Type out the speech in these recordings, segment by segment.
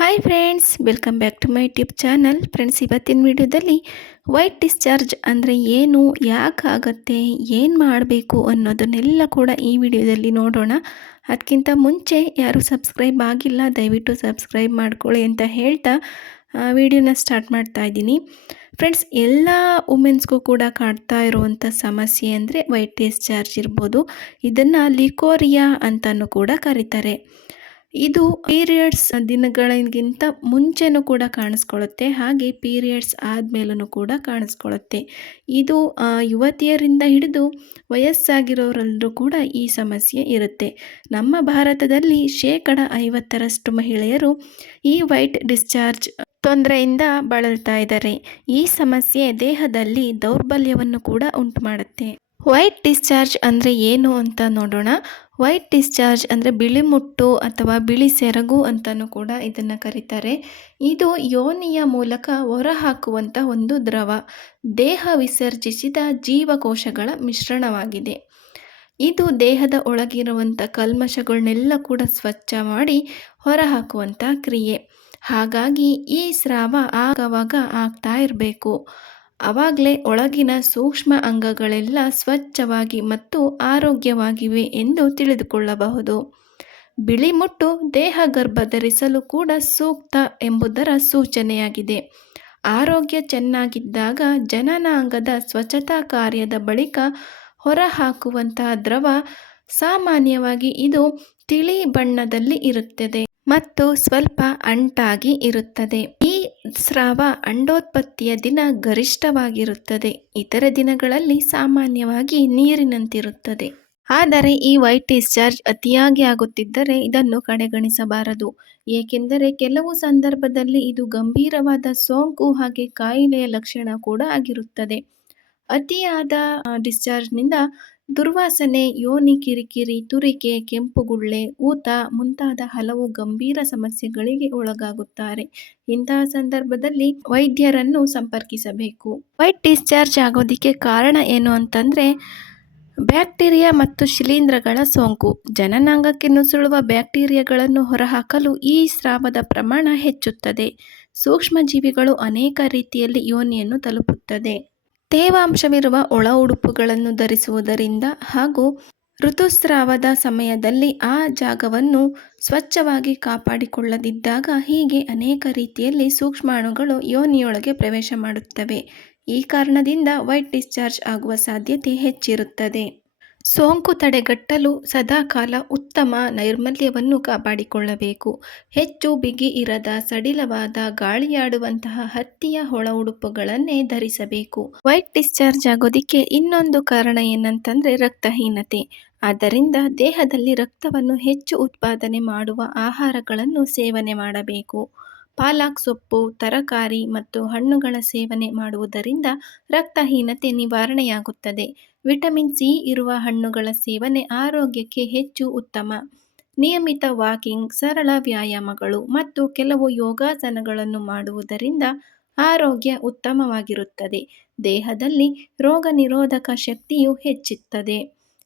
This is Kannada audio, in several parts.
Hi friends welcome back to my YouTube channel friends ಇವತ್ತಿನ ವಿಡಿಯೋದಲ್ಲಿ ವೈಟ್ ಡಿಸ್ಚಾರ್ಜ್ ಅಂದರೆ ಏನು, ಯಾಕೆ ಆಗುತ್ತೆ, ಏನು ಮಾಡಬೇಕು ಅನ್ನೋದನ್ನೆಲ್ಲ ಕೂಡ ಈ ವಿಡಿಯೋದಲ್ಲಿ ನೋಡೋಣ. ಅದಕ್ಕಿಂತ ಮುಂಚೆ ಯಾರು ಸಬ್ಸ್ಕ್ರೈಬ್ ಆಗಿಲ್ಲ, ದಯವಿಟ್ಟು ಸಬ್ಸ್ಕ್ರೈಬ್ ಮಾಡ್ಕೊಳ್ಳಿ ಅಂತ ಹೇಳ್ತಾ ವಿಡಿಯೋನ ಸ್ಟಾರ್ಟ್ ಮಾಡ್ತಾ ಇದ್ದೀನಿ. ಫ್ರೆಂಡ್ಸ್ ಎಲ್ಲ ವುಮೆನ್ಸ್ಗೂ ಕೂಡ ಕಾಡ್ತಾ ಇರುವಂಥ ಸಮಸ್ಯೆ ಅಂದರೆ ವೈಟ್ ಡಿಸ್ಚಾರ್ಜ್ ಇರ್ಬೋದು. ಇದನ್ನು ಲಿಕೋರಿಯಾ ಅಂತಲೂ ಕೂಡ ಕರೀತಾರೆ. ಇದು ಪೀರಿಯಡ್ಸ್ ದಿನಗಳಿಗಿಂತ ಮುಂಚೆನೂ ಕೂಡ ಕಾಣಿಸ್ಕೊಳ್ಳುತ್ತೆ, ಹಾಗೆ ಪೀರಿಯಡ್ಸ್ ಆದಮೇಲೂ ಕೂಡ ಕಾಣಿಸ್ಕೊಳ್ಳುತ್ತೆ. ಇದು ಯುವತಿಯರಿಂದ ಹಿಡಿದು ವಯಸ್ಸಾಗಿರೋರೆಲ್ಲರೂ ಕೂಡ ಈ ಸಮಸ್ಯೆ ಇರುತ್ತೆ. ನಮ್ಮ ಭಾರತದಲ್ಲಿ ಶೇಕಡ ಐವತ್ತರಷ್ಟು ಮಹಿಳೆಯರು ಈ ವೈಟ್ ಡಿಸ್ಚಾರ್ಜ್ ತೊಂದರೆಯಿಂದ ಬಳಲ್ತಾ ಇದ್ದಾರೆ. ಈ ಸಮಸ್ಯೆ ದೇಹದಲ್ಲಿ ದೌರ್ಬಲ್ಯವನ್ನು ಕೂಡ ಉಂಟು ಮಾಡುತ್ತೆ ವೈಟ್ ಡಿಸ್ಚಾರ್ಜ್ ಅಂದರೆ ಏನು ಅಂತ ನೋಡೋಣ. ವೈಟ್ ಡಿಸ್ಚಾರ್ಜ್ ಅಂದರೆ ಬಿಳಿ ಮುಟ್ಟು ಅಥವಾ ಬಿಳಿ ಸೆರಗು ಅಂತಲೂ ಕೂಡ ಇದನ್ನು ಕರೀತಾರೆ. ಇದು ಯೋನಿಯ ಮೂಲಕ ಹೊರಹಾಕುವಂಥ ಒಂದು ದ್ರವ. ದೇಹ ವಿಸರ್ಜಿಸಿದ ಜೀವಕೋಶಗಳ ಮಿಶ್ರಣವಾಗಿದೆ. ಇದು ದೇಹದ ಒಳಗಿರುವಂಥ ಕಲ್ಮಶಗಳನ್ನೆಲ್ಲ ಕೂಡ ಸ್ವಚ್ಛ ಮಾಡಿ ಹೊರಹಾಕುವಂಥ ಕ್ರಿಯೆ. ಹಾಗಾಗಿ ಈ ಸ್ರಾವ ಆಗವಾಗ ಆಗ್ತಾ ಇರಬೇಕು. ಆವಾಗಲೇ ಒಳಗಿನ ಸೂಕ್ಷ್ಮ ಅಂಗಗಳೆಲ್ಲ ಸ್ವಚ್ಛವಾಗಿ ಮತ್ತು ಆರೋಗ್ಯವಾಗಿವೆ ಎಂದು ತಿಳಿದುಕೊಳ್ಳಬಹುದು. ಬಿಳಿ ಮುಟ್ಟು ದೇಹ ಗರ್ಭ ಧರಿಸಲು ಕೂಡ ಸೂಕ್ತ ಎಂಬುದರ ಸೂಚನೆಯಾಗಿದೆ. ಆರೋಗ್ಯ ಚೆನ್ನಾಗಿದ್ದಾಗ ಜನನಾಂಗದ ಸ್ವಚ್ಛತಾ ಕಾರ್ಯದ ಬಳಿಕ ಹೊರಹಾಕುವಂತಹ ದ್ರವ ಸಾಮಾನ್ಯವಾಗಿ ಇದು ತಿಳಿ ಬಣ್ಣದಲ್ಲಿ ಇರುತ್ತದೆ ಮತ್ತು ಸ್ವಲ್ಪ ಅಂಟಾಗಿ ಇರುತ್ತದೆ. ಸ್ರಾವ ಅಂಡೋತ್ಪತ್ತಿಯ ದಿನ ಗರಿಷ್ಠವಾಗಿರುತ್ತದೆ. ಇತರ ದಿನಗಳಲ್ಲಿ ಸಾಮಾನ್ಯವಾಗಿ ನೀರಿನಂತಿರುತ್ತದೆ. ಆದರೆ ಈ ವೈಟ್ ಡಿಸ್ಚಾರ್ಜ್ ಅತಿಯಾಗಿ ಆಗುತ್ತಿದ್ದರೆ ಇದನ್ನು ಕಡೆಗಣಿಸಬಾರದು. ಏಕೆಂದರೆ ಕೆಲವು ಸಂದರ್ಭದಲ್ಲಿ ಇದು ಗಂಭೀರವಾದ ಸೋಂಕು ಹಾಗೆ ಕಾಯಿಲೆಯ ಲಕ್ಷಣ ಕೂಡ ಆಗಿರುತ್ತದೆ. ಅತಿಯಾದ ಡಿಸ್ಚಾರ್ಜ್ನಿಂದ ದುರ್ವಾಸನೆ, ಯೋನಿ ಕಿರಿಕಿರಿ, ತುರಿಕೆ ಕೆಂಪುಗುಳ್ಳೆ ಊತ ಮುಂತಾದ ಹಲವು ಗಂಭೀರ ಸಮಸ್ಯೆಗಳಿಗೆ ಒಳಗಾಗುತ್ತಾರೆ. ಇಂತಹ ಸಂದರ್ಭದಲ್ಲಿ ವೈದ್ಯರನ್ನು ಸಂಪರ್ಕಿಸಬೇಕು. ವೈಟ್ ಡಿಸ್ಚಾರ್ಜ್ ಆಗೋದಕ್ಕೆ ಕಾರಣ ಏನು ಅಂತಂದರೆ, ಬ್ಯಾಕ್ಟೀರಿಯಾ ಮತ್ತು ಶಿಲೀಂಧ್ರಗಳ ಸೋಂಕು. ಜನನಾಂಗಕ್ಕೆ ನುಸುಳುವ ಬ್ಯಾಕ್ಟೀರಿಯಾಗಳನ್ನು ಹೊರಹಾಕಲು ಈ ಸ್ರಾವದ ಪ್ರಮಾಣ ಹೆಚ್ಚುತ್ತದೆ. ಸೂಕ್ಷ್ಮಜೀವಿಗಳು ಅನೇಕ ರೀತಿಯಲ್ಲಿ ಯೋನಿಯನ್ನು ತಲುಪುತ್ತದೆ. ತೇವಾಂಶವಿರುವ ಒಳ ಉಡುಪುಗಳನ್ನು ಧರಿಸುವುದರಿಂದ ಹಾಗೂ ಋತುಸ್ರಾವದ ಸಮಯದಲ್ಲಿ ಆ ಜಾಗವನ್ನು ಸ್ವಚ್ಛವಾಗಿ ಕಾಪಾಡಿಕೊಳ್ಳದಿದ್ದಾಗ ಹೀಗೆ ಅನೇಕ ರೀತಿಯಲ್ಲಿ ಸೂಕ್ಷ್ಮಾಣುಗಳು ಯೋನಿಯೊಳಗೆ ಪ್ರವೇಶ ಮಾಡುತ್ತವೆ. ಈ ಕಾರಣದಿಂದ ವೈಟ್ ಡಿಸ್ಚಾರ್ಜ್ ಆಗುವ ಸಾಧ್ಯತೆ ಹೆಚ್ಚಿರುತ್ತದೆ. ಸೋಂಕು ತಡೆಗಟ್ಟಲು ಸದಾಕಾಲ ಉತ್ತಮ ನೈರ್ಮಲ್ಯವನ್ನು ಕಾಪಾಡಿಕೊಳ್ಳಬೇಕು. ಹೆಚ್ಚು ಬಿಗಿ ಇರದ ಸಡಿಲವಾದ ಗಾಳಿಯಾಡುವಂತಹ ಹತ್ತಿಯ ಹೊಳ ಉಡುಪುಗಳನ್ನೇ ಧರಿಸಬೇಕು. ವೈಟ್ ಡಿಸ್ಚಾರ್ಜ್ ಆಗೋದಿಕ್ಕೆ ಇನ್ನೊಂದು ಕಾರಣ ಏನಂತಂದ್ರೆ ರಕ್ತಹೀನತೆ. ಆದ್ದರಿಂದ ದೇಹದಲ್ಲಿ ರಕ್ತವನ್ನು ಹೆಚ್ಚು ಉತ್ಪಾದನೆ ಮಾಡುವ ಆಹಾರಗಳನ್ನು ಸೇವನೆ ಮಾಡಬೇಕು. ಪಾಲಕ್ ಸೊಪ್ಪು, ತರಕಾರಿ ಮತ್ತು ಹಣ್ಣುಗಳ ಸೇವನೆ ಮಾಡುವುದರಿಂದ ರಕ್ತಹೀನತೆ ನಿವಾರಣೆಯಾಗುತ್ತದೆ. ವಿಟಮಿನ್ ಸಿ ಇರುವ ಹಣ್ಣುಗಳ ಸೇವನೆ ಆರೋಗ್ಯಕ್ಕೆ ಹೆಚ್ಚು ಉತ್ತಮ. ನಿಯಮಿತ ವಾಕಿಂಗ್, ಸರಳ ವ್ಯಾಯಾಮಗಳು ಮತ್ತು ಕೆಲವು ಯೋಗಾಸನಗಳನ್ನು ಮಾಡುವುದರಿಂದ ಆರೋಗ್ಯ ಉತ್ತಮವಾಗಿರುತ್ತದೆ. ದೇಹದಲ್ಲಿ ರೋಗ ನಿರೋಧಕ ಶಕ್ತಿಯು ಹೆಚ್ಚುತ್ತದೆ.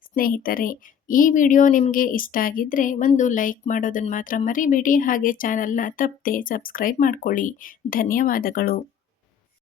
ಸ್ನೇಹಿತರೆ ಈ ವಿಡಿಯೋ ನಿಮಗೆ ಇಷ್ಟ ಆಗಿದ್ದರೆ ಒಂದು ಲೈಕ್ ಮಾಡೋದನ್ನು ಮಾತ್ರ ಮರಿಬೇಡಿ. ಹಾಗೆ ಚಾನಲ್ನ ತಪ್ಪದೆ ಸಬ್ಸ್ಕ್ರೈಬ್ ಮಾಡ್ಕೊಳ್ಳಿ. ಧನ್ಯವಾದಗಳು.